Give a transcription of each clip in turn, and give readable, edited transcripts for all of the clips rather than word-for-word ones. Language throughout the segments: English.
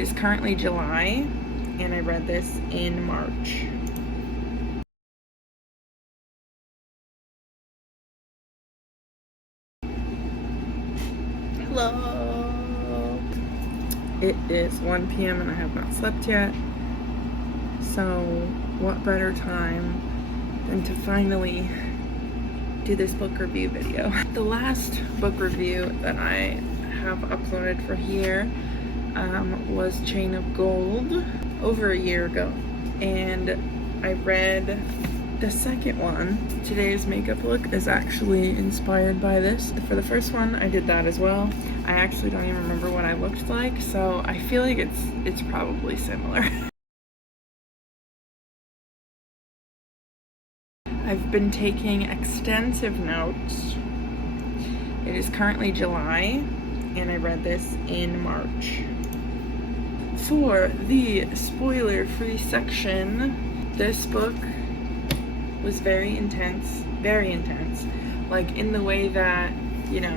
is currently July, and I read this in March. Hello! It is 1 p.m. and I have not slept yet, so what better time than to finally do this book review video. The last book review that I have uploaded for here was Chain of Gold over a year ago, and I read the second one. Today's makeup look is actually inspired by this. For the first one, I did that as well. I actually don't even remember what I looked like, so I feel like it's probably similar. I've been taking extensive notes. It is currently July, and I read this in March. For the spoiler-free section, this book was very intense, like in the way that, you know,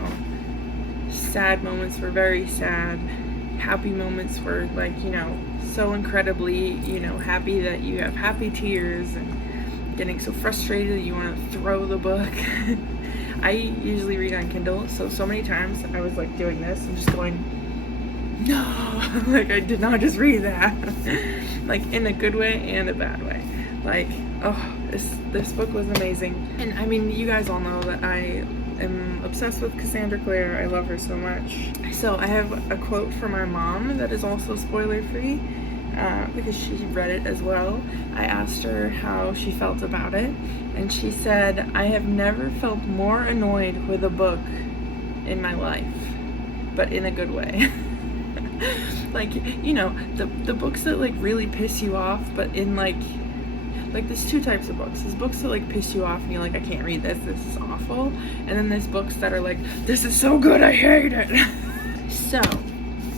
sad moments were very sad, happy moments were like, you know, so incredibly, you know, happy that you have happy tears, and getting so frustrated that you want to throw the book. I usually read on Kindle, so many times I was like doing this and just going, no, like I did not just read that. Like in a good way and a bad way. Like, oh, this book was amazing. And I mean, you guys all know that I am obsessed with Cassandra Clare. I love her so much. So I have a quote from my mom that is also spoiler free. Because she read it as well. I asked her how she felt about it, and she said, "I have never felt more annoyed with a book in my life, but in a good way." Like, you know, the books that like really piss you off, but in like there's two types of books. There's books that like piss you off and you're like, I can't read this is awful. And then there's books that are like, this is so good, I hate it. So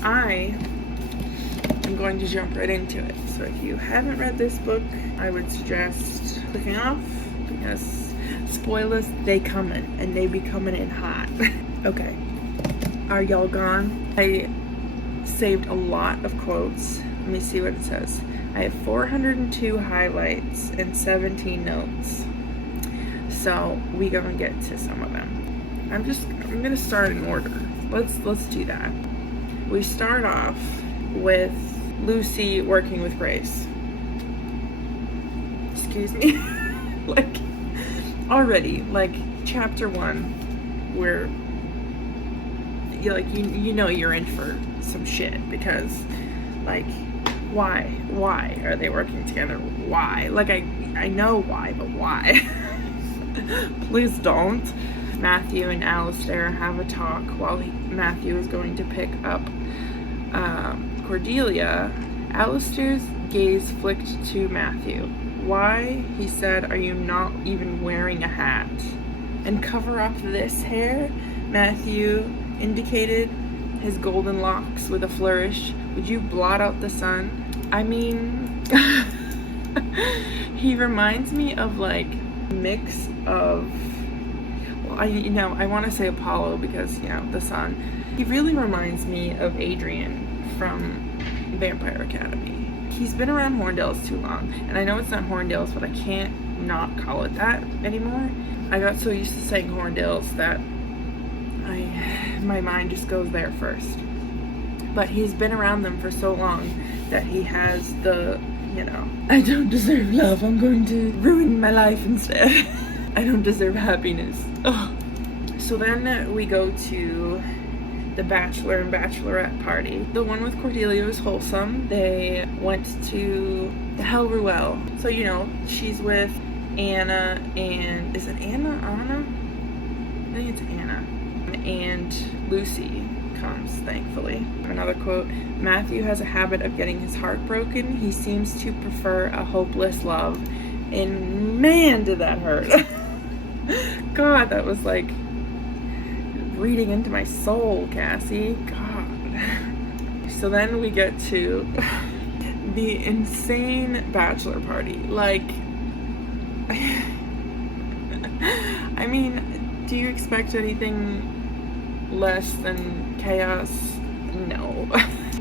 I'm going to jump right into it. So if you haven't read this book, I would suggest clicking off, because spoilers, they coming, and they be coming in hot. Okay, are y'all gone? I saved a lot of quotes. Let me see what it says. I have 402 highlights and 17 notes. So we gonna get to some of them. I'm gonna start in order. Let's do that. We start off with Lucy working with Grace. Excuse me. Like, already, like, chapter 1, where you know you're in for some shit, because, like, why are they working together? Why? Like, I know why, but why? Please don't. Matthew and Alistair have a talk while Matthew is going to pick up Cordelia. Alistair's gaze flicked to Matthew. Why, he said, are you not even wearing a hat? And cover up this hair? Matthew indicated his golden locks with a flourish. Would you blot out the sun? I mean, he reminds me of like a mix of, well, I want to say Apollo because, you know, the sun. He really reminds me of Adrian from Vampire Academy. He's been around Horndales too long, and I know it's not Horndales, but I can't not call it that anymore. I got so used to saying Horndales that my mind just goes there first. But he's been around them for so long that he has the, you know, I don't deserve love, I'm going to ruin my life instead. I don't deserve happiness. Ugh. So then we go to the bachelor and bachelorette party. The one with Cordelia was wholesome. They went to the Hell Ruel. So, you know, she's with Anna and, is it Anna? I think it's Anna. And Lucy comes, thankfully. Another quote, Matthew has a habit of getting his heart broken. He seems to prefer a hopeless love. And man, did that hurt. God, that was like reading into my soul, Cassie. God. So then we get to the insane bachelor party. Like, I mean, do you expect anything less than chaos? No.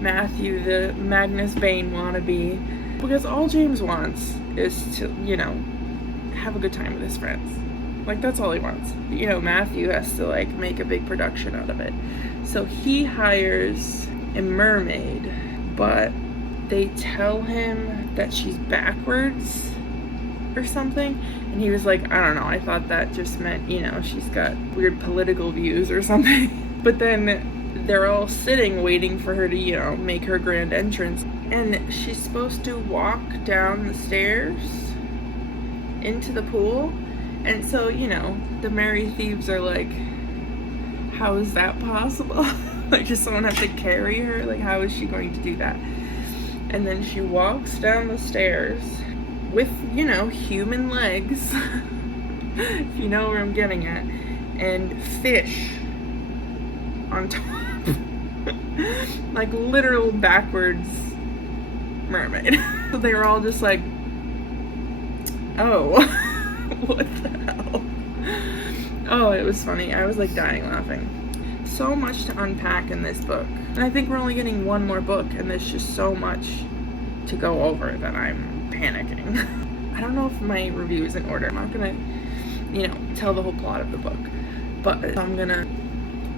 Matthew, the Magnus Bane wannabe, because all James wants is to, you know, have a good time with his friends. Like, that's all he wants. You know, Matthew has to, like, make a big production out of it. So he hires a mermaid, but they tell him that she's backwards or something. And he was like, I don't know, I thought that just meant, you know, she's got weird political views or something. But then they're all sitting waiting for her to, you know, make her grand entrance. And she's supposed to walk down the stairs into the pool. And so, you know, the merry thieves are like, how is that possible? Like, does someone have to carry her? Like, how is she going to do that? And then she walks down the stairs with, you know, human legs, if you know where I'm getting at, and fish on top. Like, literal backwards mermaid. So they were all just like, oh, what the hell? Oh, it was funny. I was like dying laughing. So much to unpack in this book. And I think we're only getting one more book, and there's just so much to go over that I'm panicking. I don't know if my review is in order. I'm not gonna, you know, tell the whole plot of the book, but I'm gonna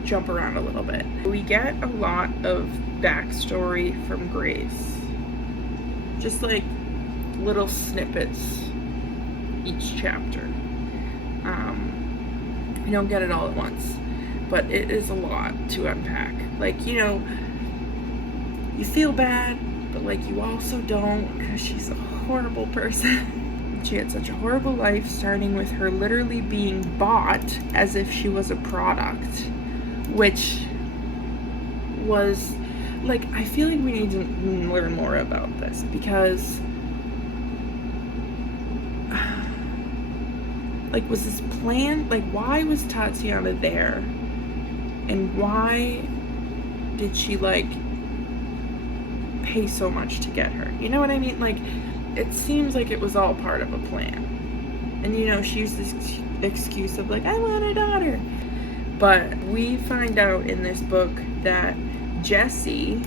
jump around a little bit. We get a lot of backstory from Grace. Just like little snippets each chapter. We don't get it all at once, but it is a lot to unpack. Like, you know, you feel bad, but like you also don't, because she's a horrible person. She had such a horrible life, starting with her literally being bought as if she was a product, which was like, I feel like we need to learn more about this, because like, was this planned? Like, why was Tatiana there? And why did she, like, pay so much to get her? You know what I mean? Like, it seems like it was all part of a plan. And, you know, she used this excuse of, like, I want a daughter. But we find out in this book that Jesse,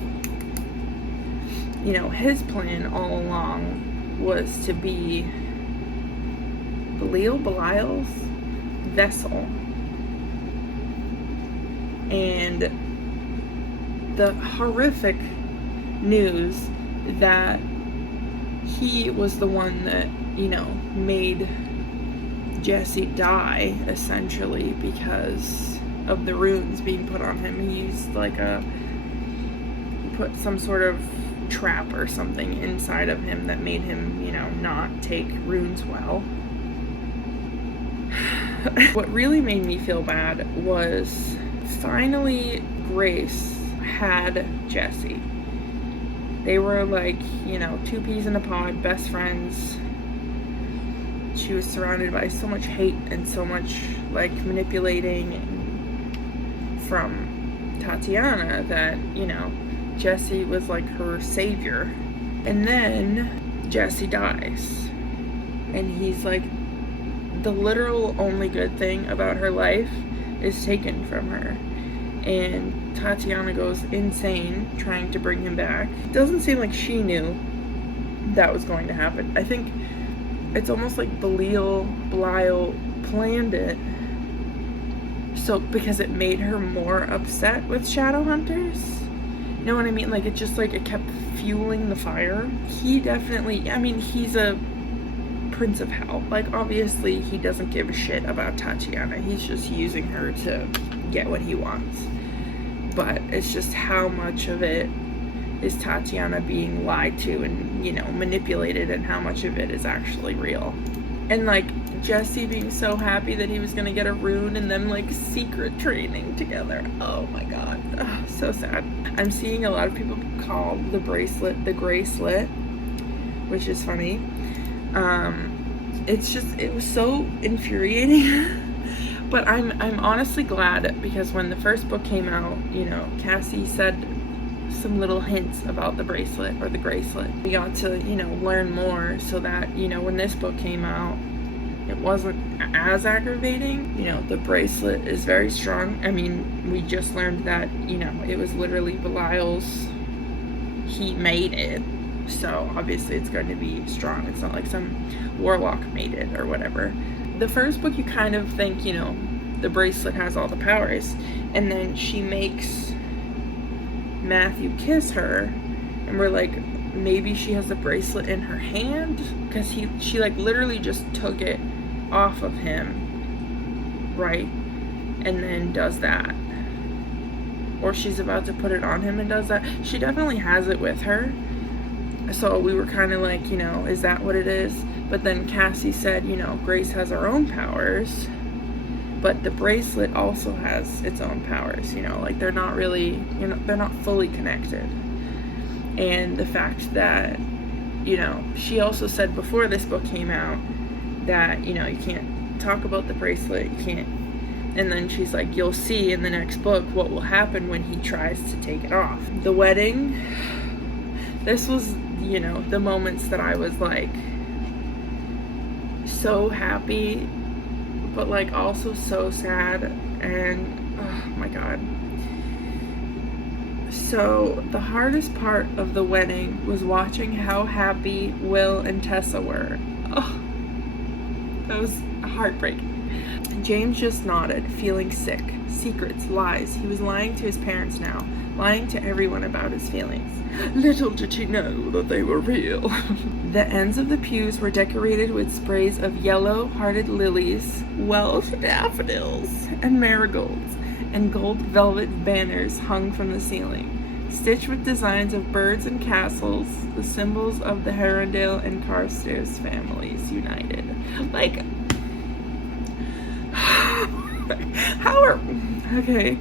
you know, his plan all along was to be Belial's vessel. And the horrific news that he was the one that, you know, made Jesse die, essentially, because of the runes being put on him. He used like he put some sort of trap or something inside of him that made him, you know, not take runes well. What really made me feel bad was finally Grace had Jesse. They were like, you know, two peas in a pod, best friends. She was surrounded by so much hate and so much like manipulating from Tatiana that, you know, Jesse was like her savior. And then Jesse dies. And he's like, the literal only good thing about her life is taken from her. And Tatiana goes insane trying to bring him back. It doesn't seem like she knew that was going to happen. I think it's almost like Belial planned it, so because it made her more upset with Shadowhunters. You know what I mean? Like, it just, like, it kept fueling the fire. He definitely, I mean, he's a Prince of Hell. Like, obviously he doesn't give a shit about Tatiana. He's just using her to get what he wants. But it's just how much of it is Tatiana being lied to and, you know, manipulated, and how much of it is actually real. And like Jesse being so happy that he was gonna get a rune, and them like secret training together. Oh my god. Oh, so sad. I'm seeing a lot of people call the bracelet the Gracelet, which is funny. It's just, it was so infuriating. But I'm honestly glad, because when the first book came out, you know, Cassie said some little hints about the bracelet or the Gracelet. We got to, you know, learn more, so that, you know, when this book came out, it wasn't as aggravating. You know, the bracelet is very strong. I mean, we just learned that, you know, it was literally Belial's he made it, so obviously it's going to be strong. It's not like some warlock made it or whatever. The first book, you kind of think, you know, the bracelet has all the powers, and then she makes Matthew kiss her, and we're like, maybe she has the bracelet in her hand, because she like literally just took it off of him, right, and then does that, or she's about to put it on him and does that. She definitely has it with her, so we were kind of like, you know, is that what it is? But then Cassie said, you know, Grace has her own powers, but the bracelet also has its own powers, you know, like they're not really, you know, they're not fully connected. And the fact that, you know, she also said before this book came out that, you know, you can't talk about the bracelet, you can't, and then she's like, you'll see in the next book what will happen when he tries to take it off. The wedding, this was, you know, the moments that I was like so happy, but like also so sad, and oh my god. So the hardest part of the wedding was watching how happy Will and Tessa were. Oh, that was heartbreaking. James just nodded, feeling sick. Secrets, lies. He was lying to his parents now, lying to everyone about his feelings. Little did he know that they were real. The ends of the pews were decorated with sprays of yellow-hearted lilies, Welsh daffodils, and marigolds, and gold velvet banners hung from the ceiling, stitched with designs of birds and castles, the symbols of the Herondale and Carstairs families united. Like, how are, okay.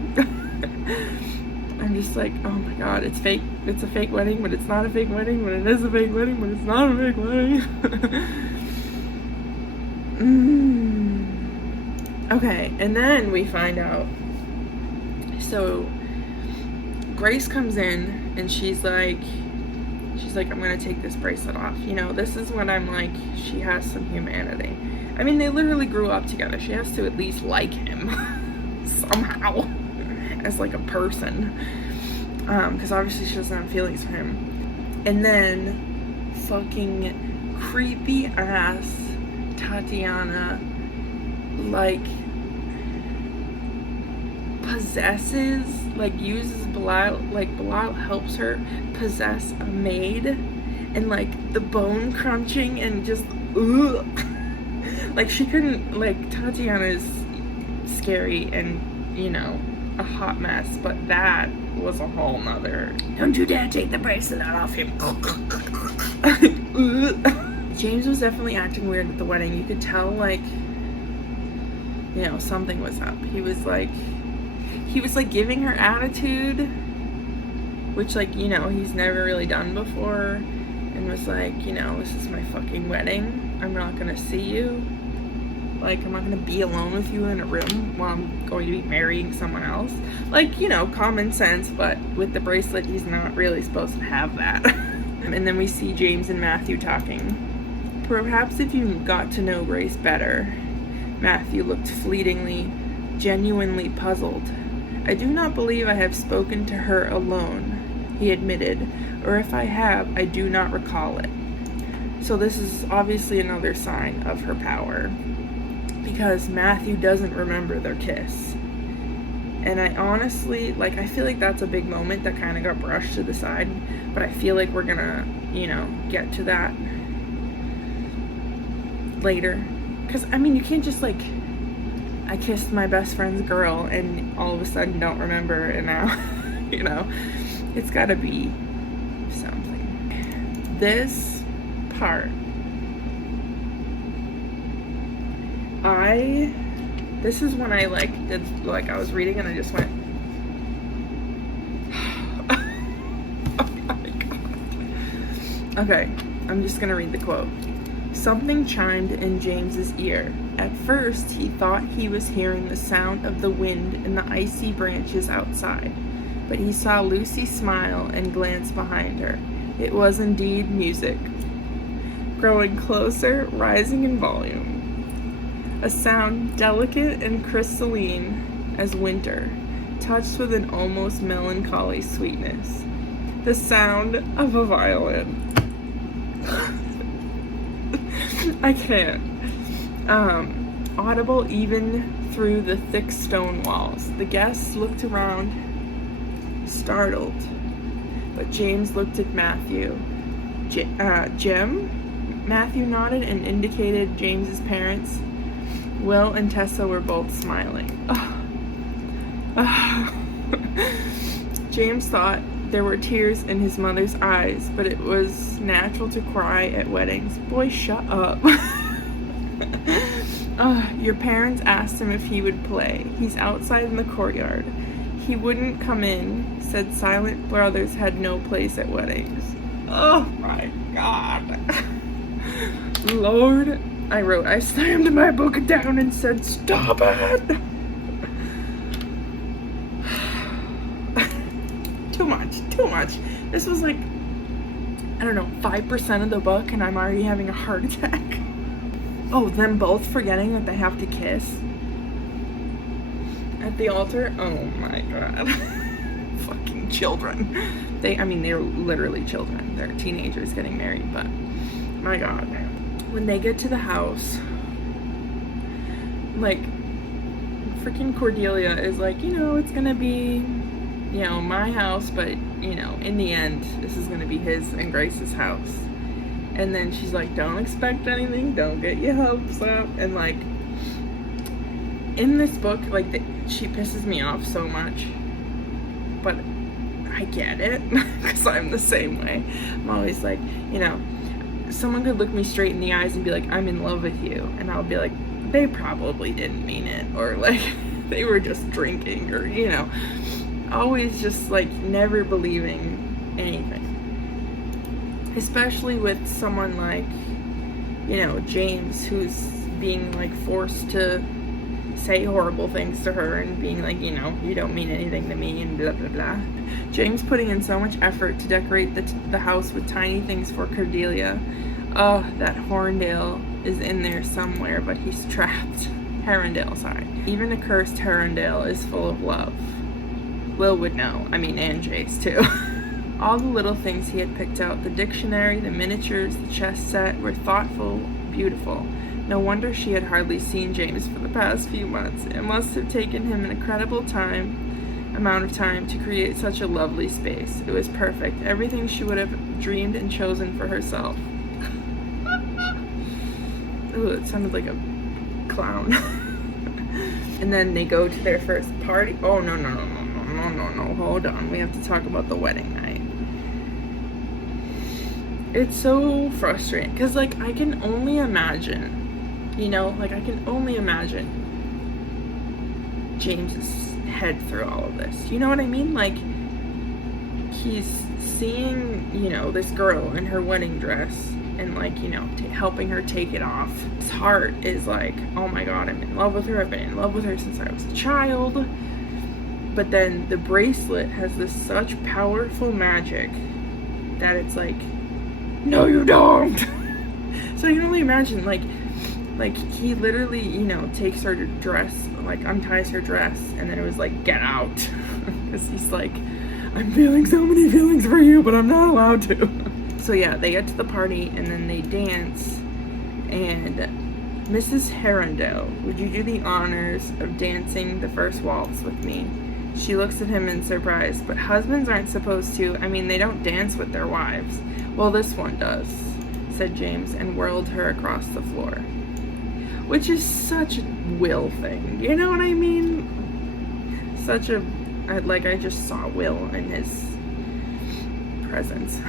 I'm just like, oh my god, it's fake. It's a fake wedding, but it's not a fake wedding, but it is a fake wedding, but it's not a fake wedding. Okay, and then we find out. So Grace comes in and she's like, I'm gonna take this bracelet off. You know, this is when I'm like, she has some humanity. I mean, they literally grew up together. She has to at least like him somehow. As like a person, because obviously she doesn't have feelings for him. And then fucking creepy ass Tatiana like possesses, like uses Belial, like Belial helps her possess a maid, and like the bone crunching and just ugh. Like she couldn't, like Tatiana is scary and, you know, a hot mess, but that was a whole nother. Don't you dare take the bracelet off him. James was definitely acting weird at the wedding. You could tell, like, you know, something was up. He was like giving her attitude, which, like, you know, he's never really done before, and was like, you know, this is my fucking wedding. I'm not gonna see you. Like, I'm not gonna be alone with you in a room while I'm going to be marrying someone else. Like, you know, common sense, but with the bracelet, he's not really supposed to have that. And then we see James and Matthew talking. Perhaps if you got to know Grace better. Matthew looked fleetingly, genuinely puzzled. I do not believe I have spoken to her alone, he admitted, or if I have, I do not recall it. So this is obviously another sign of her power, because Matthew doesn't remember their kiss. And I honestly, like, I feel like that's a big moment that kind of got brushed to the side, but I feel like we're gonna, you know, get to that later. Because, I mean, you can't just, like, I kissed my best friend's girl and all of a sudden don't remember, and now, you know, it's gotta be something. This part, this is when I, like, did, like, I was reading and I just went, oh my god. Okay, I'm just gonna read the quote. Something chimed in James's ear. At first, he thought he was hearing the sound of the wind in the icy branches outside, but he saw Lucy smile and glance behind her. It was indeed music, growing closer, rising in volume. A sound delicate and crystalline as winter, touched with an almost melancholy sweetness. The sound of a violin. I can't. Audible even through the thick stone walls. The guests looked around, startled, but James looked at Matthew. Jim? Matthew nodded and indicated James's parents. Will and Tessa were both smiling. James thought there were tears in his mother's eyes, but it was natural to cry at weddings. Boy, shut up. Your parents asked him if he would play. He's outside in the courtyard. He wouldn't come in, said silent brothers had no place at weddings. Oh my God. Lord, I slammed my book down and said, stop it. Too much. This was like, I don't know, 5% of the book and I'm already having a heart attack. Oh, them both forgetting that they have to kiss at the altar. Oh my God. Fucking children. They're literally children. They're teenagers getting married, but my God. When they get to the house, like, freaking Cordelia is like, it's gonna be, my house, but, in the end, this is gonna be his and Grace's house. And then she's like, don't expect anything, don't get your hopes up. And, like, in this book, like, she pisses me off so much, but I get it, because I'm the same way. I'm always like, someone could look me straight in the eyes and be like, I'm in love with you. And I'll be like, they probably didn't mean it. Or, like, they were just drinking, or, always just, like, never believing anything. Especially with someone like, James, who's being, like, forced to say horrible things to her and being like, you don't mean anything to me and blah, blah, blah. James putting in so much effort to decorate the house with tiny things for Cordelia. Oh, that Horndale is in there somewhere, but he's trapped. Herondale, sorry. Even a cursed Herondale is full of love. Will would know. And Jace too. All the little things he had picked out, the dictionary, the miniatures, the chess set, were thoughtful, beautiful. No wonder she had hardly seen James for the past few months. It must have taken him an incredible amount of time to create such a lovely space. It was perfect. Everything she would have dreamed and chosen for herself. Ooh, it sounded like a clown. And then they go to their first party. Oh, no. Hold on. We have to talk about the wedding night. It's so frustrating. Because, like, I can only imagine, I can only imagine James's head through all of this. You know what I mean? Like, he's seeing, this girl in her wedding dress and, like, helping her take it off. His heart is like, oh my God, I'm in love with her. I've been in love with her since I was a child. But then the bracelet has this such powerful magic that it's like, no, you don't. So you can only imagine, like he literally, takes her dress, like unties her dress, and then it was like, get out. Because he's like, I'm feeling so many feelings for you, but I'm not allowed to. So yeah, they get to the party, and then they dance, and Mrs. Herondale, would you do the honors of dancing the first waltz with me? She looks at him in surprise, but husbands aren't supposed to. They don't dance with their wives. Well, this one does, said James, and whirled her across the floor. Which is such a Will thing, you know what I mean? Such a, I just saw Will in his presence.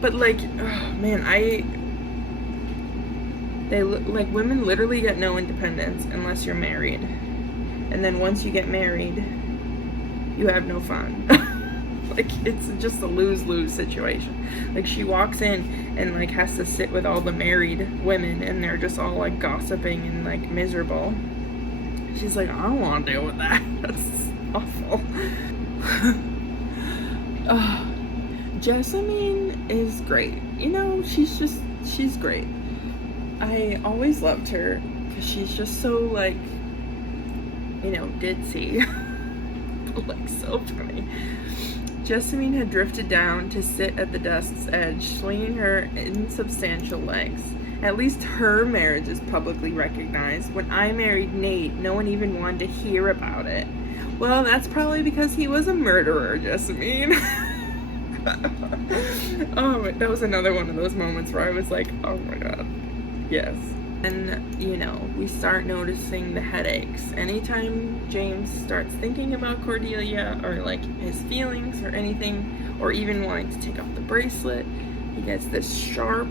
But, like, oh, man, women literally get no independence unless you're married. And then once you get married, you have no fun. Like, it's just a lose-lose situation. Like, she walks in and, like, has to sit with all the married women, and they're just all, like, gossiping and, like, miserable. She's like, I don't want to deal with that. That's awful. Jessamine is great. She's great. I always loved her because she's just so, like, ditzy. Like, so funny. Jessamine had drifted down to sit at the desk's edge, swinging her insubstantial legs. At least her marriage is publicly recognized. When I married Nate, no one even wanted to hear about it. Well, that's probably because he was a murderer, Jessamine. Oh, that was another one of those moments where I was like, oh my god, yes. And, you know, we start noticing the headaches. Anytime James starts thinking about Cordelia, or like his feelings or anything, or even wanting to take off the bracelet, he gets this sharp,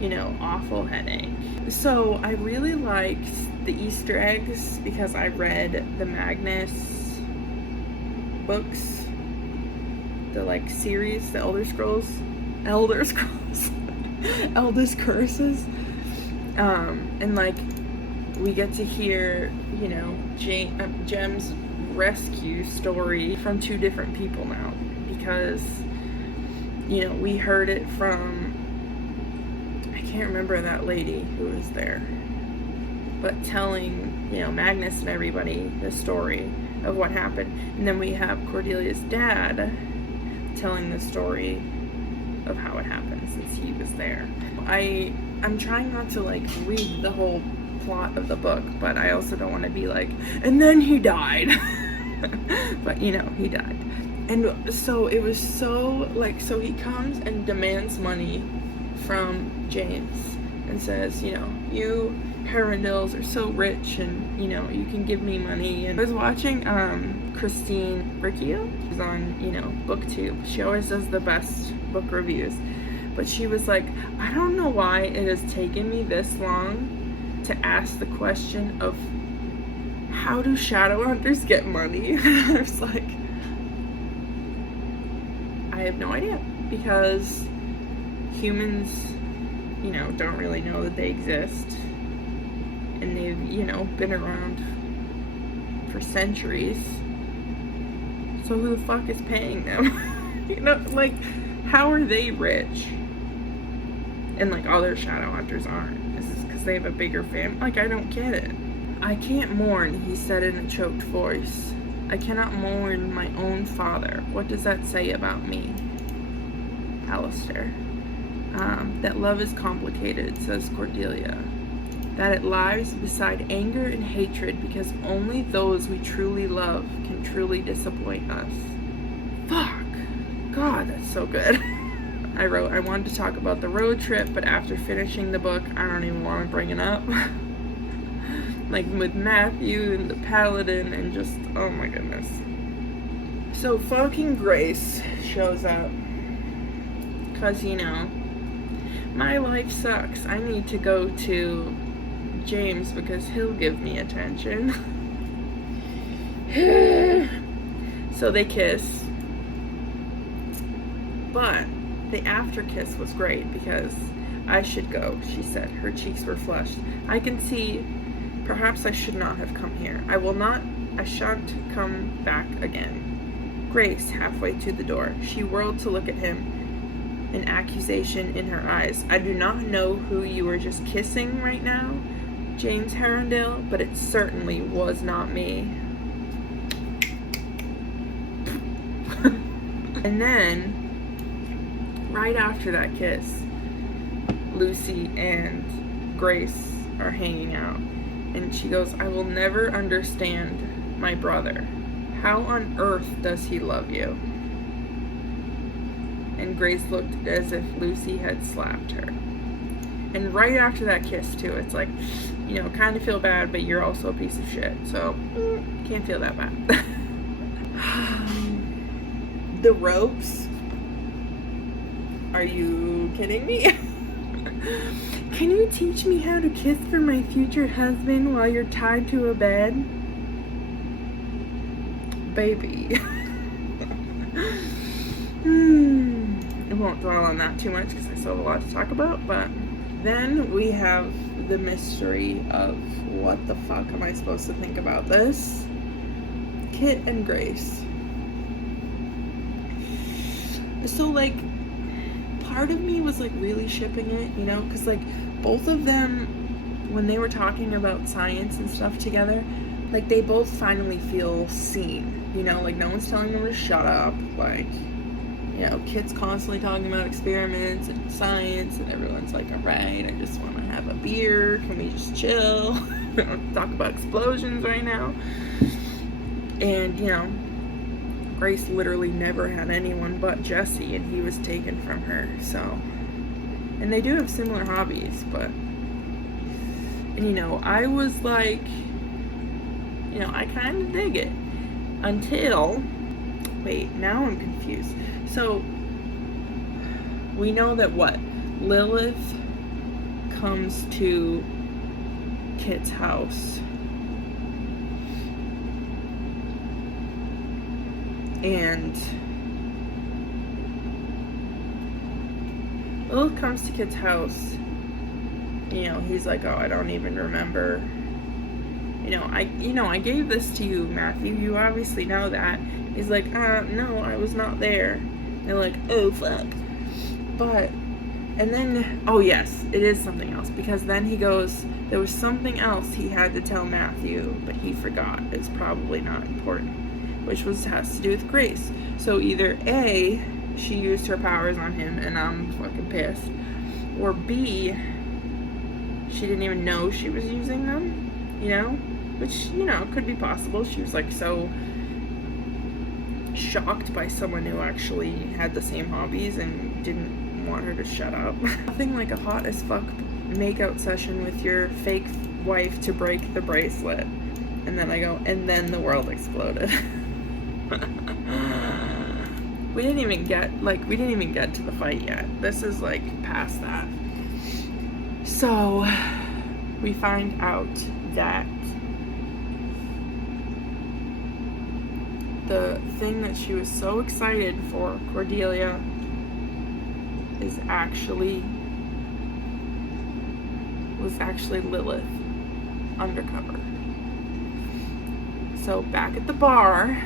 you know, awful headache. So I really liked the Easter eggs because I read the Magnus books, the like series, the Eldest Curses. And like we get to hear, you know, Jem's rescue story from two different people now, because, you know, we heard it from, I can't remember that lady who was there, but telling, you know, Magnus and everybody the story of what happened. And then we have Cordelia's dad telling the story of how it happened, since he was there. I'm trying not to like read the whole plot of the book, but I also don't want to be like, and then he died. But you know, he died. And so it was so like, so he comes and demands money from James and says, you know, you Herondales are so rich, and you know, you can give me money. And I was watching Christine Riccio, who's on, you know, BookTube. She always does the best book reviews, but she was like, I don't know why it has taken me this long to ask the question of how do Shadowhunters get money? I was like, I have no idea, because humans, you know, don't really know that they exist, and they've, you know, been around for centuries. So who the fuck is paying them? You know, like, how are they rich? And like other Shadowhunters aren't. Is this because they have a bigger family? Like, I don't get it. I can't mourn, he said in a choked voice. I cannot mourn my own father. What does that say about me? Alistair. That love is complicated, says Cordelia. That it lies beside anger and hatred, because only those we truly love can truly disappoint us. Fuck. God, that's so good. I wrote, I wanted to talk about the road trip, but after finishing the book, I don't even want to bring it up. Like with Matthew and the Paladin and just, oh my goodness. So fucking Grace shows up. Cause, you know, my life sucks. I need to go to James because he'll give me attention. So they kiss. But the after kiss was great because I should go, she said. Her cheeks were flushed. I can see, perhaps I should not have come here. I shan't come back again. Grace, halfway to the door. She whirled to look at him, an accusation in her eyes. I do not know who you were just kissing right now, James Herondale, but it certainly was not me. And then, right after that kiss, Lucy and Grace are hanging out. And she goes, I will never understand my brother. How on earth does he love you? And Grace looked as if Lucy had slapped her. And right after that kiss, too, it's like, you know, kind of feel bad, but you're also a piece of shit. So, can't feel that bad. The ropes? Are you kidding me? Can you teach me how to kiss for my future husband while you're tied to a bed? Baby. I won't dwell on that too much because I still have a lot to talk about, but then we have the mystery of what the fuck am I supposed to think about this? Kit and Grace. So, like, part of me was, like, really shipping it, you know, because, like, both of them, when they were talking about science and stuff together, like, they both finally feel seen, you know, like, no one's telling them to shut up, like, you know, Kit's constantly talking about experiments and science, and everyone's like, all right, I just want to have a beer. Can we just chill? We don't talk about explosions right now. And, you know, Grace literally never had anyone but Jesse, and he was taken from her, so. And they do have similar hobbies, but. And, you know, I was like, you know, I kind of dig it. Until. Wait, now I'm confused. So, we know that what? Lilith comes to Kit's house. And Lilith comes to Kit's house. You know, he's like, oh, I don't even remember. I gave this to you, Matthew. You obviously know that. He's like, no, I was not there. They're like, oh, fuck. But, and then, oh, yes, it is something else. Because then he goes, there was something else he had to tell Matthew, but he forgot. It's probably not important. Which has to do with Grace. So either A, she used her powers on him, and I'm fucking pissed. Or B, she didn't even know she was using them, you know? Which, you know, could be possible. She was, like, so shocked by someone who actually had the same hobbies and didn't want her to shut up. Nothing like a hot as fuck makeout session with your fake wife to break the bracelet. And then I go, and then the world exploded. We didn't even get to the fight yet. This is like past that. So we find out that the thing that she was so excited for, Cordelia, was actually Lilith undercover. So back at the bar,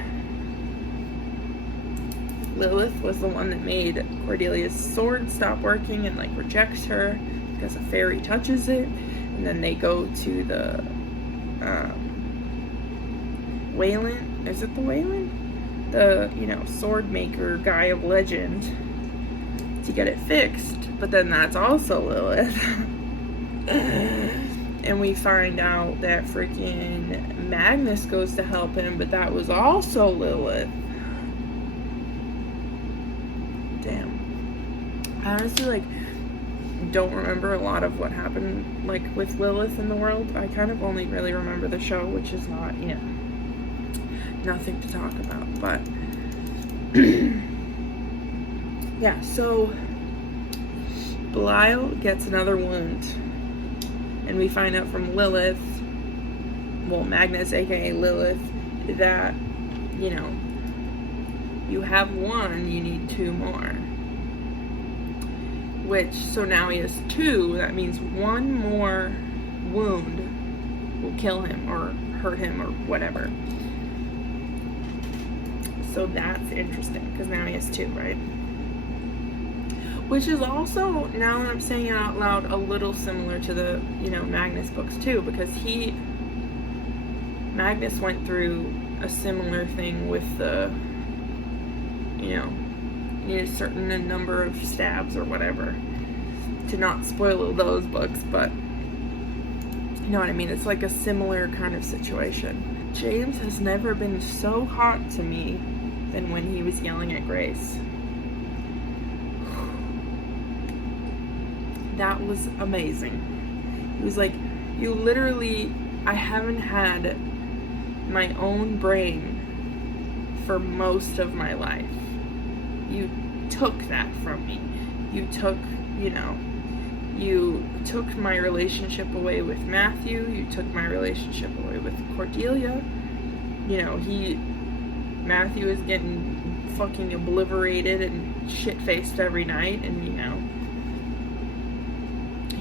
Lilith was the one that made Cordelia's sword stop working and like rejects her because a fairy touches it. And then they go to the Wayland. Is it the Wayland? The, you know, sword maker guy of legend to get it fixed. But then that's also Lilith. And we find out that freaking Magnus goes to help him, but that was also Lilith. Damn. I honestly, don't remember a lot of what happened, with Lilith in the world. I kind of only really remember the show, which is not, nothing to talk about, but yeah, so Belial gets another wound, and we find out from Lilith, well, Magnus, aka Lilith, that, you have one, you need two more. Which, so now he has two, that means one more wound will kill him or hurt him or whatever. So that's interesting, because now he has two, right? Which is also, now that I'm saying it out loud, a little similar to the, Magnus books too, because Magnus went through a similar thing with the, a certain number of stabs or whatever. To not spoil those books, but you know what I mean? It's like a similar kind of situation. James has never been so hot to me than when he was yelling at Grace. That was amazing. He was like, you literally, I haven't had my own brain for most of my life. You took that from me. You took my relationship away with Matthew. You took my relationship away with Cordelia. Matthew is getting fucking obliterated and shit-faced every night, and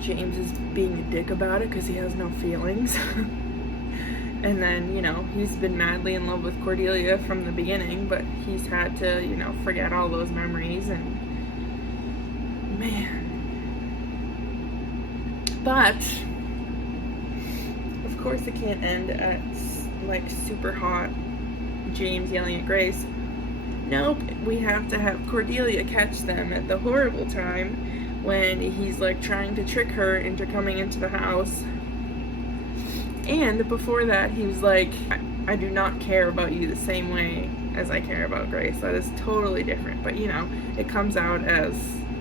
James is being a dick about it because he has no feelings. And then, he's been madly in love with Cordelia from the beginning, but he's had to, forget all those memories, and man. But, of course it can't end at, super hot James yelling at Grace. Nope, we have to have Cordelia catch them at the horrible time when he's like trying to trick her into coming into the house. And before that, he was like, I do not care about you the same way as I care about Grace. That is totally different. But, you know, it comes out as,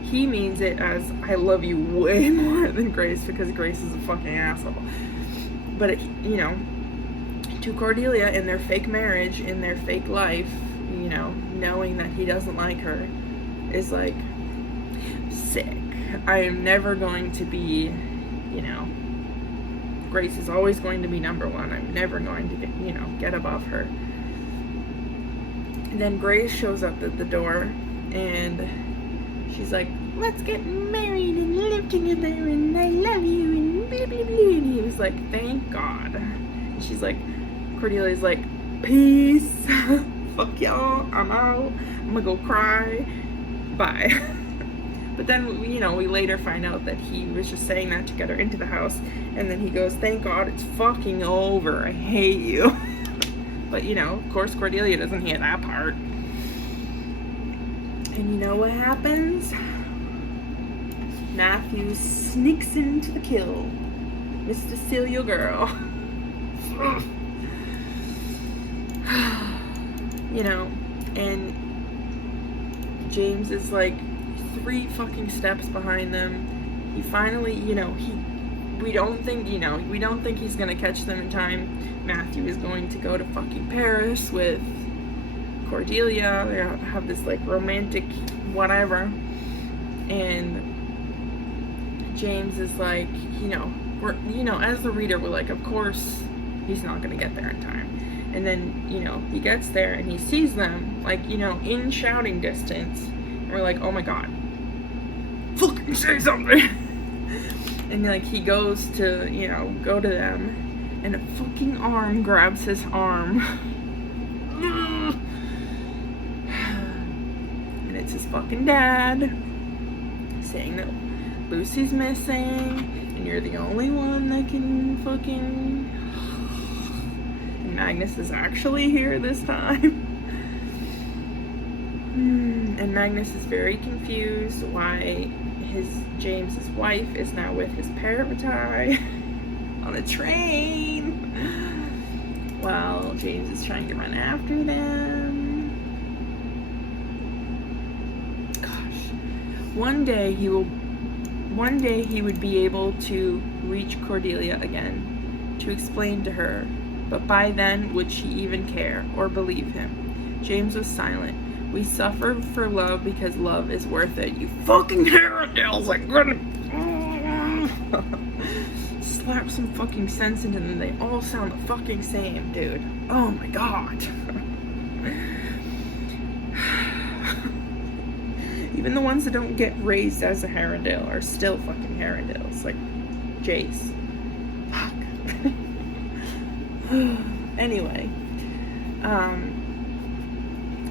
he means it as, I love you way more than Grace because Grace is a fucking asshole. But, it, you know, to Cordelia, in their fake marriage, in their fake life, you know, knowing that he doesn't like her is like, sick. I am never going to be, you know, Grace is always going to be number one. I'm never going to get above her. And then Grace shows up at the door and she's like, let's get married and live together and I love you and blah blah blah. And he was like, thank God. And she's like, Cordelia's like, peace. Fuck y'all. I'm out. I'm gonna go cry. Bye. But then, you know, we later find out that he was just saying that to get her into the house. And then he goes, thank God it's fucking over. I hate you. But, you know, of course Cordelia doesn't hear that part. And you know what happens? Matthew sneaks into the kill. Mr. Celia girl. You know, and James is like 3 fucking steps behind them. He finally, you know, we don't think he's gonna catch them in time. Matthew is going to go to fucking Paris with Cordelia. They have this like romantic whatever. And James is like, you know, as the reader, we're like, of course he's not gonna get there in time. And then, you know, he gets there and he sees them, like, you know, in shouting distance. And we're like, oh my God, fucking say something. And like he goes to, you know, go to them and a fucking arm grabs his arm. And it's his fucking dad saying that Lucy's missing and you're the only one that can fucking... And Magnus is actually here this time. And Magnus is very confused why James's wife is now with his parabatai on a train while James is trying to run after them. Gosh. One day he would be able to reach Cordelia again, to explain to her, but by then would she even care or believe him? James was silent. We suffer for love because love is worth it. You fucking Herondales, I'm gonna slap some fucking sense into them. They all sound the fucking same, dude. Oh my God. Even the ones that don't get raised as a Herondale are still fucking Herondales, like Jace. Fuck. Anyway,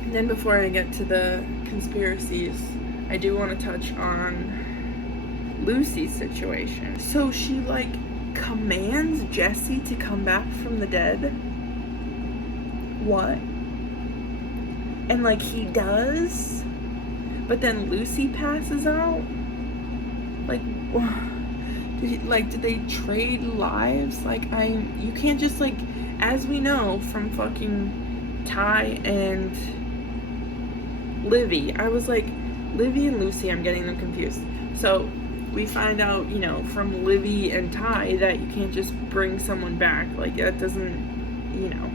then before I get to the conspiracies, I do want to touch on Lucy's situation. So she like commands Jesse to come back from the dead. What? And like he does, but then Lucy passes out. Like, did they trade lives? Like, you can't just like, as we know from fucking Ty and Livy. I was like, Livy and Lucy, I'm getting them confused. So we find out, you know, from Livy and Ty that you can't just bring someone back. Like, that doesn't, you know,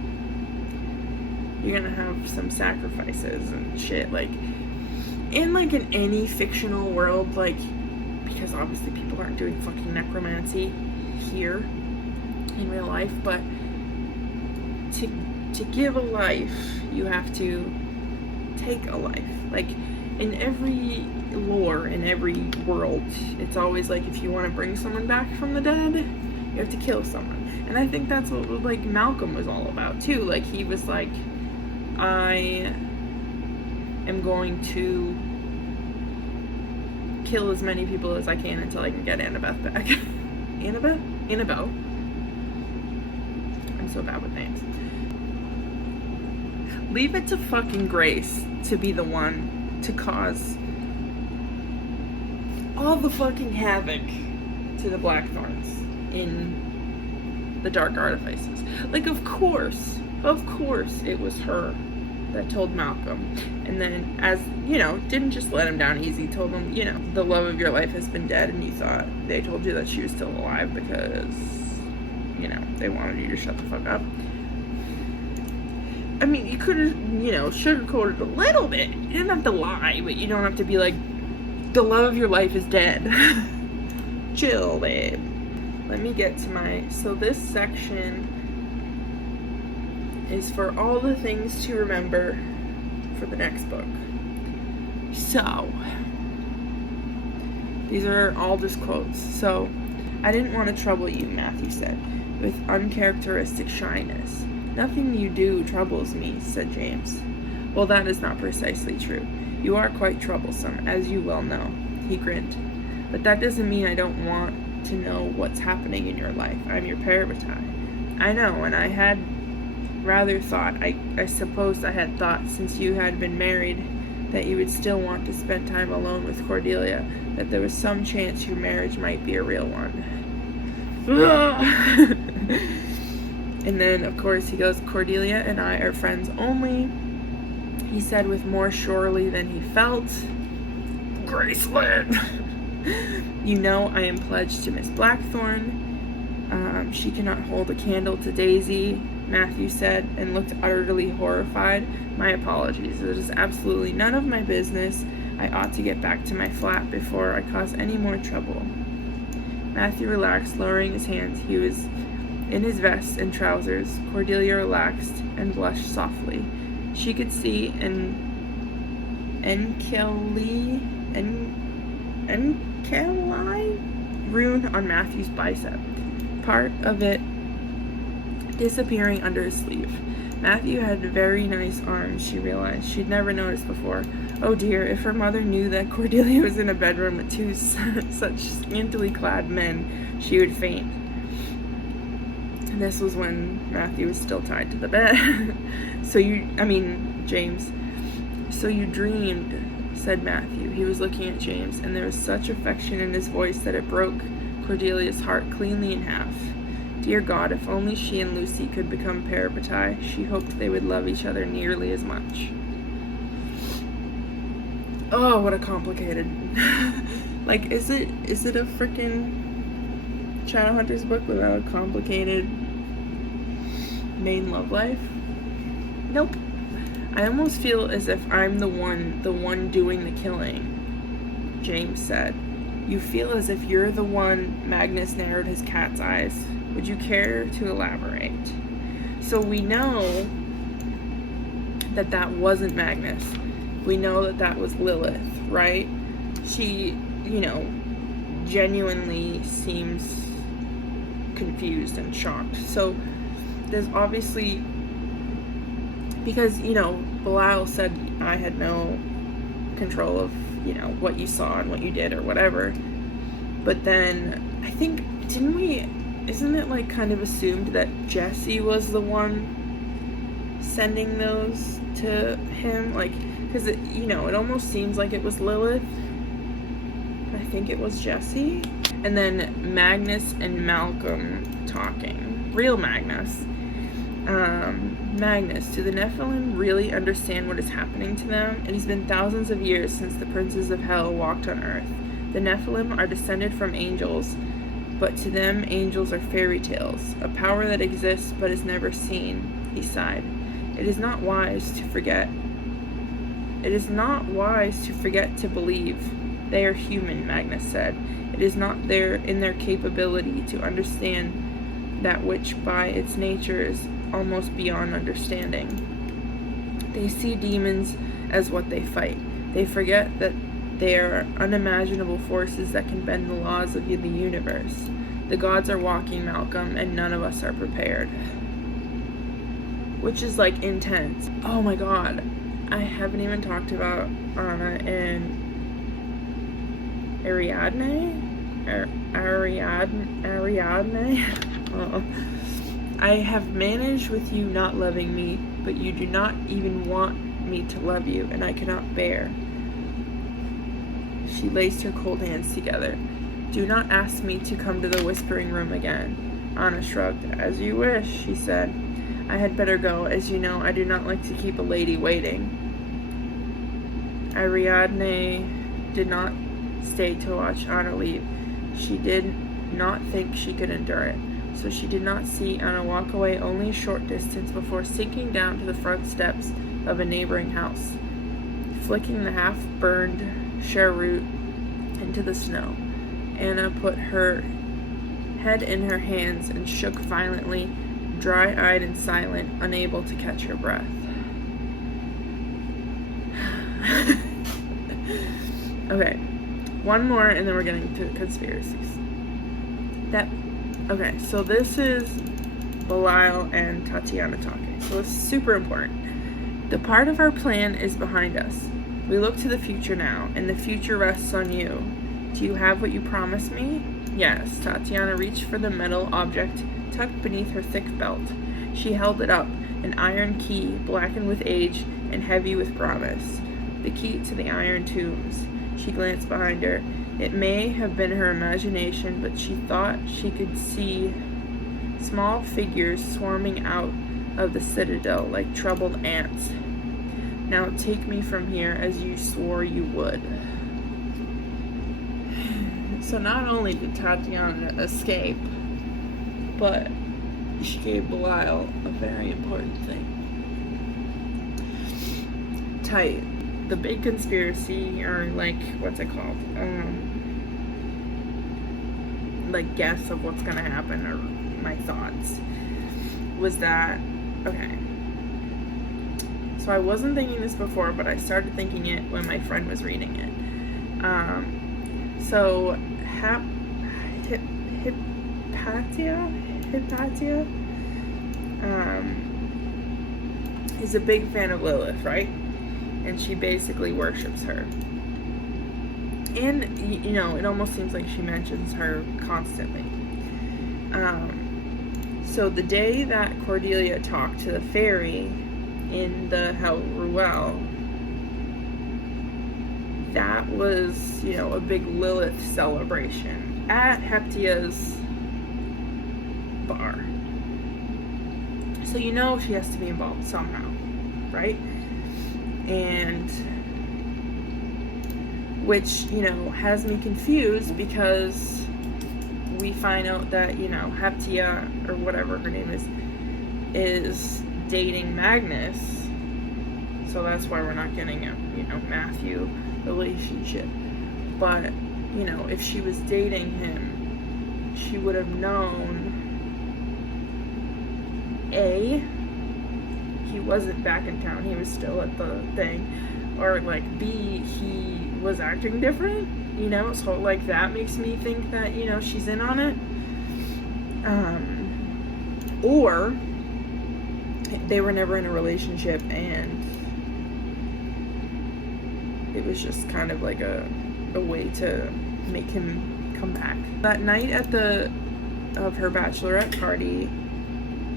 you're gonna have some sacrifices and shit. Like, in like in any fictional world, like, because obviously people aren't doing fucking necromancy here in real life, but to give a life, you have to take a life. Like, in every lore, in every world, it's always like, if you want to bring someone back from the dead, you have to kill someone. And I think that's what, like, Malcolm was all about too. Like, he was like, I am going to kill as many people as I can until I can get Annabeth back. Annabelle? I'm so bad with names. Leave it to fucking Grace to be the one to cause all the fucking havoc to the Blackthorns in the Dark Artifices. Like, of course it was her that told Malcolm. And then, as, you know, didn't just let him down easy, told him, you know, the love of your life has been dead, and you thought they told you that she was still alive because, you know, they wanted you to shut the fuck up. I mean, you could have, you know, sugarcoated a little bit. You didn't have to lie, but you don't have to be like, the love of your life is dead. Chill, babe. Let me get to so this section is for all the things to remember for the next book. So, these are all just quotes. So, I didn't want to trouble you, Matthew said, with uncharacteristic shyness. Nothing you do troubles me, said James. Well, that is not precisely true. You are quite troublesome, as you well know. He grinned. But that doesn't mean I don't want to know what's happening in your life. I'm your parabatai. I know, and I had rather thought, I supposed I had thought, since you had been married, that you would still want to spend time alone with Cordelia, that there was some chance your marriage might be a real one. And then, of course, he goes, Cordelia and I are friends only, he said with more surely than he felt. Bracelet! You know I am pledged to Miss Blackthorn. She cannot hold a candle to Daisy, Matthew said, and looked utterly horrified. My apologies. It is absolutely none of my business. I ought to get back to my flat before I cause any more trouble. Matthew relaxed, lowering his hands. He was in his vest and trousers. Cordelia relaxed and blushed softly. She could see an Enkeli rune on Matthew's bicep, part of it disappearing under his sleeve. Matthew had very nice arms, she realized. She'd never noticed before. Oh dear, if her mother knew that Cordelia was in a bedroom with two such scantily clad men, she would faint. This was when Matthew was still tied to the bed. James. So you dreamed, said Matthew. He was looking at James, and there was such affection in his voice that it broke Cordelia's heart cleanly in half. Dear God, if only she and Lucy could become parabatai, she hoped they would love each other nearly as much. Oh, what a complicated... Like, is it a frickin' Shadowhunters book without a complicated main love life? Nope. I almost feel as if I'm the one doing the killing, James said. You feel as if you're the one. Magnus narrowed his cat's eyes. Would you care to elaborate? So we know that wasn't Magnus. We know that was Lilith, right? She, genuinely seems confused and shocked. So there's obviously, because, Belial said I had no control of, what you saw and what you did or whatever. But then, I think, isn't it like kind of assumed that Jesse was the one sending those to him? Like, because it almost seems like it was Lilith. I think it was Jesse. And then Magnus and Malcolm talking. Real Magnus. Magnus, do the Nephilim really understand what is happening to them? It has been thousands of years since the princes of hell walked on earth. The Nephilim are descended from angels, but to them angels are fairy tales, a power that exists but is never seen. He sighed. It is not wise to forget to believe. They are human, Magnus said. It is not in their capability to understand that which by its nature is almost beyond understanding. They see demons as what they fight. They forget that they are unimaginable forces that can bend the laws of the universe. The gods are walking, Malcolm, and none of us are prepared. Which is like intense. Oh my god. I haven't even talked about Anna and Ariadne? Ariadne? Oh. I have managed with you not loving me, but you do not even want me to love you, and I cannot bear. She laced her cold hands together. Do not ask me to come to the whispering room again. Anna shrugged. As you wish, she said. I had better go. As you know, I do not like to keep a lady waiting. Ariadne did not stay to watch Anna leave. She did not think she could endure it, so she did not see Anna walk away only a short distance before sinking down to the front steps of a neighboring house, flicking the half-burned cheroot into the snow. Anna put her head in her hands and shook violently, dry-eyed and silent, unable to catch her breath. Okay, one more and then we're getting to conspiracies. Okay, so this is Belial and Tatiana talking, so it's super important. The part of our plan is behind us. We look to the future now, and the future rests on you. Do you have what you promised me? Yes. Tatiana reached for the metal object tucked beneath her thick belt. She held it up, an iron key, blackened with age and heavy with promise. The key to the iron tombs. She glanced behind her. It may have been her imagination, but she thought she could see small figures swarming out of the citadel like troubled ants. Now take me from here as you swore you would. So not only did Tatiana escape, but she gave Belial a very important thing. Tight. The big conspiracy, or like, what's it called? Like guess of what's gonna happen, or my thoughts, was that, okay, so I wasn't thinking this before, but I started thinking it when my friend was reading it. So Hypatia is a big fan of Lilith, right? And she basically worships her. And, you know, it almost seems like she mentions her constantly. So the day that Cordelia talked to the fairy in the Hell Ruel, that was, you know, a big Lilith celebration at Heptia's bar. So you know she has to be involved somehow, right? And which, you know, has me confused because we find out that, you know, Heptia, or whatever her name is dating Magnus. So that's why we're not getting a, you know, Matthew relationship. But, you know, if she was dating him, she would have known, A, he wasn't back in town, he was still at the thing, or like B, he was acting different, you know, so like that makes me think that, you know, she's in on it. Or they were never in a relationship and it was just kind of like a way to make him come back. That night of her bachelorette party,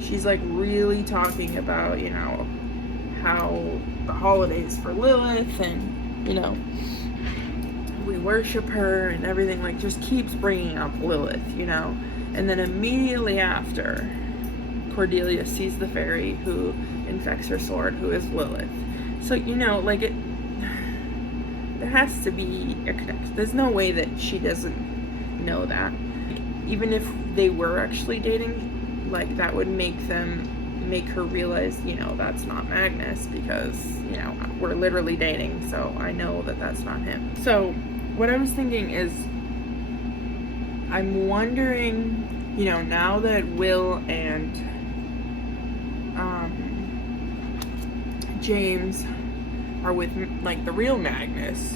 she's like really talking about, you know, how the holidays for Lilith and, you know, we worship her and everything, like just keeps bringing up Lilith, you know. And then immediately after, Cordelia sees the fairy who infects her sword, who is Lilith. So, you know, like there has to be a connection. There's no way that she doesn't know that. Even if they were actually dating, like that would make her realize, you know, that's not Magnus, because, you know, we're literally dating, so I know that that's not him. So what I was thinking is, I'm wondering, you know, now that Will and James are with, like, the real Magnus,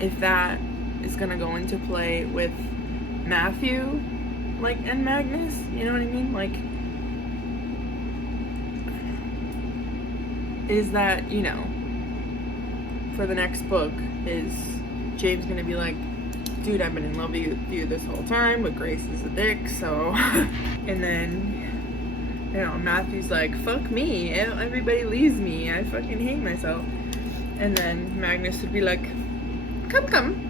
if that is gonna go into play with Matthew, like, and Magnus, you know what I mean? Like, is that, you know, for the next book, is James gonna be like, dude, I've been in love with you this whole time, but Grace is a dick, so, and then you know, Matthew's like, fuck me, everybody leaves me, I fucking hate myself. And then Magnus would be like, come.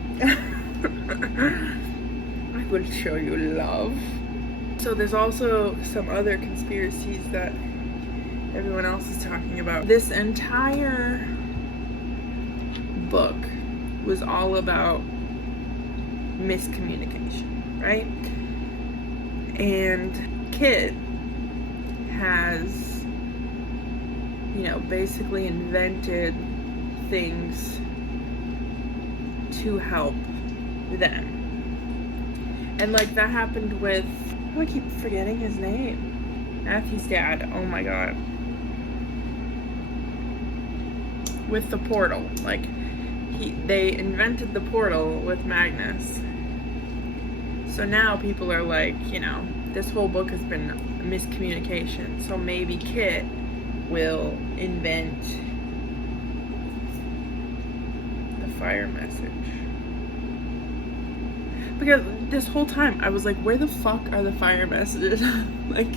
I will show you love. So there's also some other conspiracies that everyone else is talking about. This entire book was all about miscommunication, right? And Kit has, you know, basically invented things to help them. And like that happened with, oh, I keep forgetting his name. Matthew's dad. Oh my god. With the portal. Like they invented the portal with Magnus. So now people are like, you know, this whole book has been miscommunication. So maybe Kit will invent the fire message. Because this whole time I was like, where the fuck are the fire messages? Like,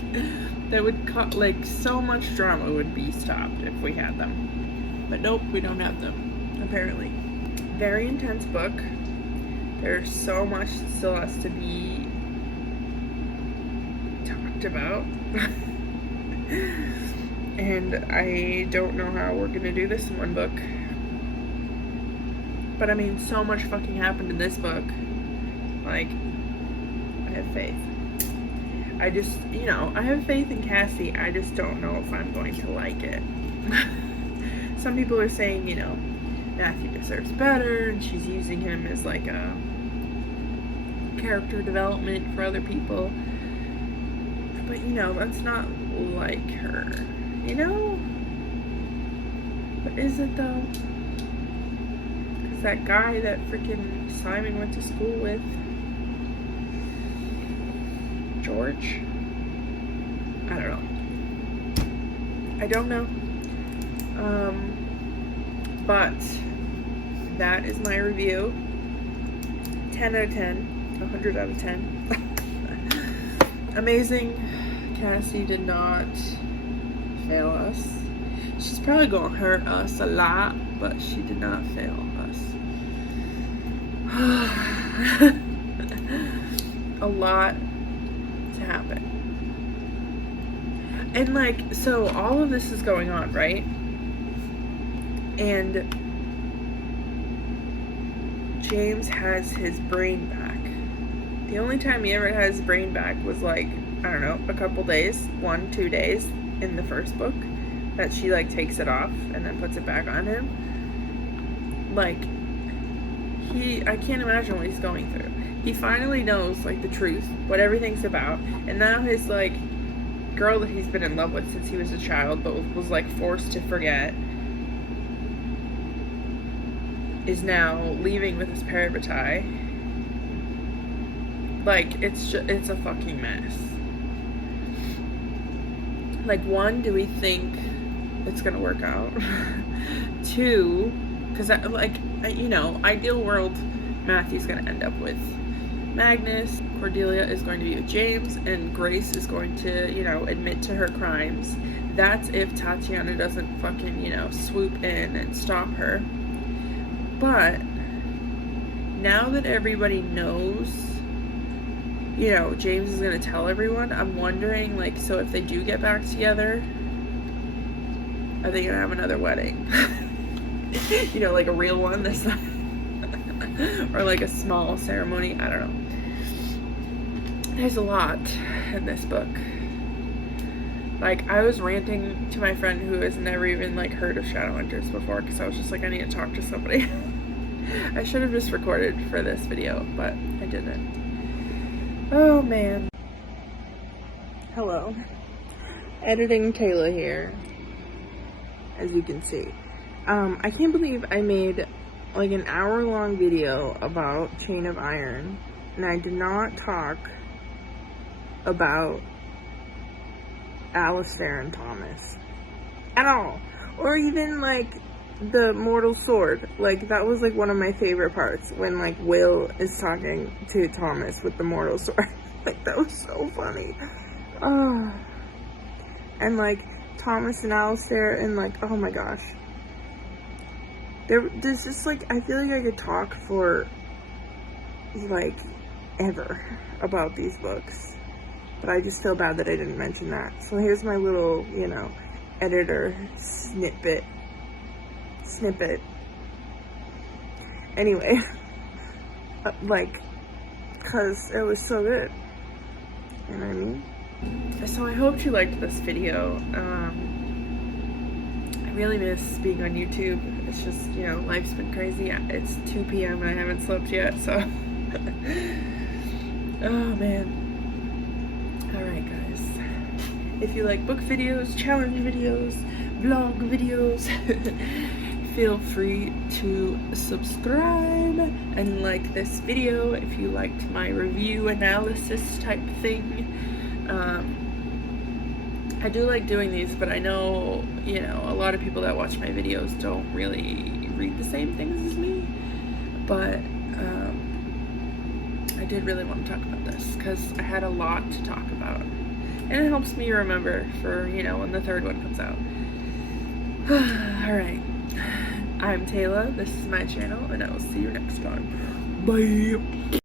that would cut, like, so much drama would be stopped if we had them. But nope, we don't have them, apparently. Very intense book. There's so much that still has to be talked about. And I don't know how we're gonna do this in one book. But I mean, so much fucking happened in this book. Like, I have faith. I just, you know, I have faith in Cassie. I just don't know if I'm going to like it. Some people are saying, you know, Matthew deserves better, and she's using him as like a character development for other people. But, you know, that's not like her, you know? But is it though? Because that guy that freaking Simon went to school with, George? I don't know. But that is my review. 10 out of 10. 100 out of 10. Amazing. Cassie did not fail us. She's probably gonna hurt us a lot, but she did not fail us. A lot to happen. And like, so all of this is going on, right? And James has his brain back. The only time he ever has his brain back was like, I don't know, a couple days, 1-2 days in the first book, that she like takes it off and then puts it back on him. Like, I can't imagine what he's going through. He finally knows like the truth, what everything's about, and now his like girl that he's been in love with since he was a child but was like forced to forget is now leaving with his parabatai. Like, it's a fucking mess. Like, 1, do we think it's gonna work out? 2, because you know, ideal world, Matthew's gonna end up with Magnus, Cordelia is going to be with James, and Grace is going to, you know, admit to her crimes. That's if Tatiana doesn't fucking, you know, swoop in and stop her. But now that everybody knows, you know, James is gonna tell everyone, I'm wondering, like, so if they do get back together, are they gonna have another wedding? You know, like a real one this time. Or like a small ceremony, I don't know. There's a lot in this book. Like, I was ranting to my friend who has never even like heard of Shadowhunters before, because I was just like, I need to talk to somebody. I should have just recorded for this video, but I didn't. Oh man. Hello. Editing Kayla here, as you can see. I can't believe I made like an hour-long video about Chain of Iron, and I did not talk about Alistair and Thomas at all, or even like the mortal sword. Like, that was like one of my favorite parts, when like Will is talking to Thomas with the mortal sword. Like, that was so funny. and like Thomas and Alistair, and like, oh my gosh. There's just like, I feel like I could talk for like ever about these books, but I just feel bad that I didn't mention that. So here's my little, you know, editor snippet. Anyway, like, because it was so good. You know what I mean? So I hope you liked this video. I really miss being on YouTube. It's just, you know, life's been crazy. It's 2 p.m. and I haven't slept yet, so. Oh, man. Alright, guys. If you like book videos, challenge videos, vlog videos, feel free to subscribe and like this video if you liked my review analysis type thing. I do like doing these, but I know, you know, a lot of people that watch my videos don't really read the same things as me, but I did really want to talk about this because I had a lot to talk about, and it helps me remember for, you know, when the third one comes out. Alright, I'm Taylor, this is my channel, and I will see you next time. Bye!